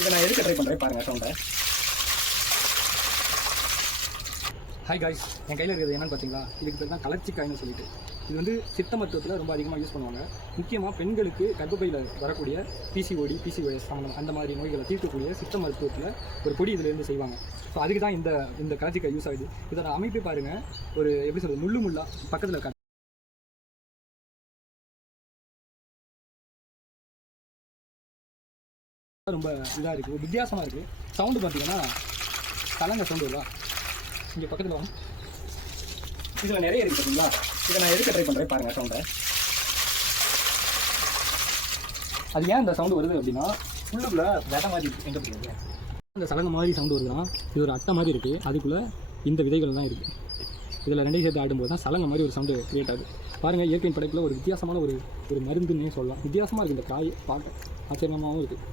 இதை நான் எதுக்கு ட்ரை பண்ணுறேன் பாருங்கள் சவுண்டை. ஹாய் காய்ஸ், என் கையில் இருக்கிறது என்னென்னு பார்த்தீங்களா, இதுக்கு பேர் தான் கலர்ச்சிக்காய்னு சொல்லிட்டு. இது வந்து சித்த மருத்துவத்தில் ரொம்ப அதிகமாக யூஸ் பண்ணுவாங்க. முக்கியமாக பெண்களுக்கு கர்ப்பப்பையில் வரக்கூடிய பிசிஓஎஸ் சம்மந்தம் அந்த மாதிரி நோய்களை தீர்க்கக்கூடிய சித்த மருத்துவத்தில் ஒரு பொடி இதிலேருந்து செய்வாங்க. ஸோ அதுக்கு தான் இந்த கலர்ச்சிக்காய் யூஸ் ஆகுது. இதோட அமைப்பை பாருங்கள், ஒரு எப்படி சொல்கிறது, முள்ளா பக்கத்தில் இருக்காங்க. ரொம்ப இதாக இருக்குது, ஒரு வித்தியாசமாக இருக்குது. சவுண்டு பார்த்தீங்கன்னா கலங்க சவுண்டு வருதா, இங்கே பக்கத்தில் வரும். இதில் நிறைய இருக்குது பார்த்தீங்களா. இதை நான் எதுக்கு ட்ரை பண்ணுறேன் பாருங்கள் சவுண்டை. அது ஏன் இந்த சவுண்டு வருது அப்படின்னா, உள்ளுக்குள்ளே விதை மாதிரி எங்கே போடுறீங்க, அந்த சலங்க மாதிரி சவுண்டு வருதுன்னா, இது ஒரு அட்டை மாதிரி இருக்குது, அதுக்குள்ளே இந்த விதைகள் தான் இருக்குது. இதில் ரெண்டையும் சேர்த்து ஆடும்போது தான் சலங்க மாதிரி ஒரு சவுண்டு க்ரியேட் ஆகுது. பாருங்கள், இயற்கையின் படைப்பில் ஒரு வித்தியாசமான ஒரு மருந்துன்னே சொல்லலாம். வித்தியாசமாக இருக்குது இந்த காய், பார்க்க ஆச்சரியமாகவும் இருக்குது.